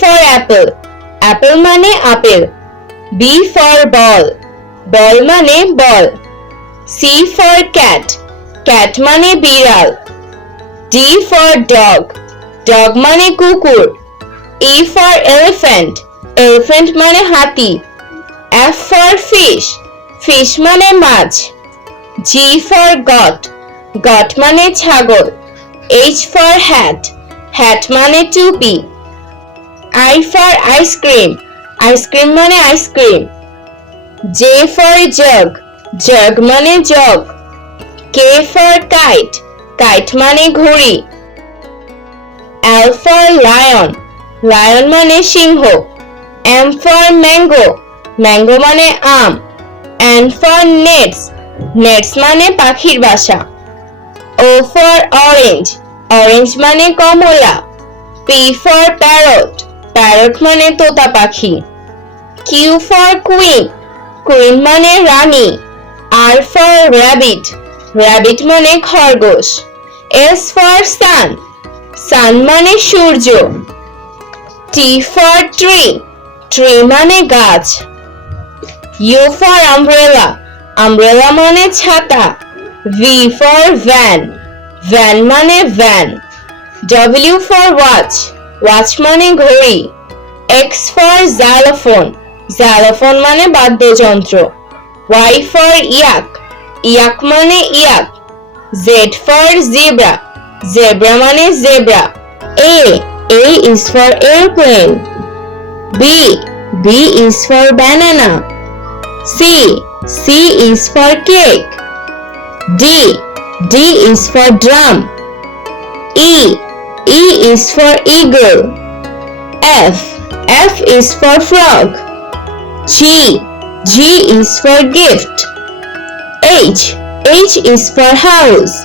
for apple, apple মানে apple. B for ball, ball মানে বল। C for cat, cat মানে বিড়াল। D for dog, dog মানে কুকুর। E for elephant, elephant মানে হাতি। F for fish, fish মানে মাছ। G for goat, goat মানে ছাগল। H for hat, hat মানে টুপি। I for ice cream, ice cream মানে ice cream. J for jug, jug মানে jug. K for kite, kite মানে ঘুড়ি। L for lion, lion মানে সিংহ। M for mango, mango মানে আম। N for nets, nets মানে পাখির বাসা। O for orange, orange মানে কমলা। P for parrot, parrot মানে তোতা পাখি। Q for queen, queen মানে রানী। R for rabbit, rabbit মানে খরগোশ। S for sun, sun মানে সূর্য। T for tree, tree মানে গাছ। U for umbrella, umbrella মানে ছাতা। V for van, van মানে van. W for watch, watch মানে ঘড়ি। X for xylophone, xylophone মানে বাদ্যযন্ত্র। Y for yak, yak মানে ইয়াক। Z for zebra, zebra মানে zebra. A is for airplane. B is for banana. C is for cake. D is for drum. E is for eagle. F is for frog. G is for gift. H is for house.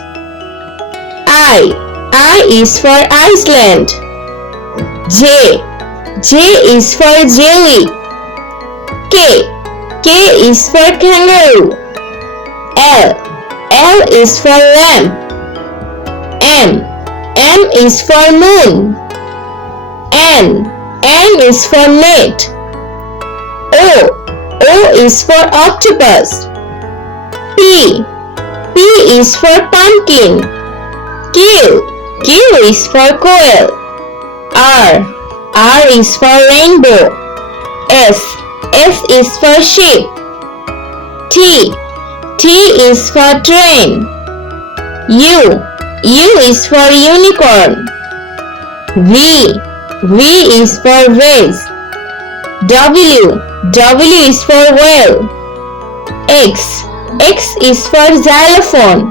I is for Iceland. J is for jelly. K is for kangaroo. L is for lamp. M is for moon. N is for net. O is for octopus. P is for pumpkin. Q is for quail. R is for rainbow. S is for sheep. T is for train. U is for unicorn. V is for vase. W is for whale. X is for xylophone.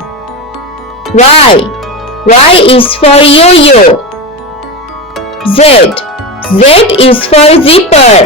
Y is for yo-yo. Z is for zipper.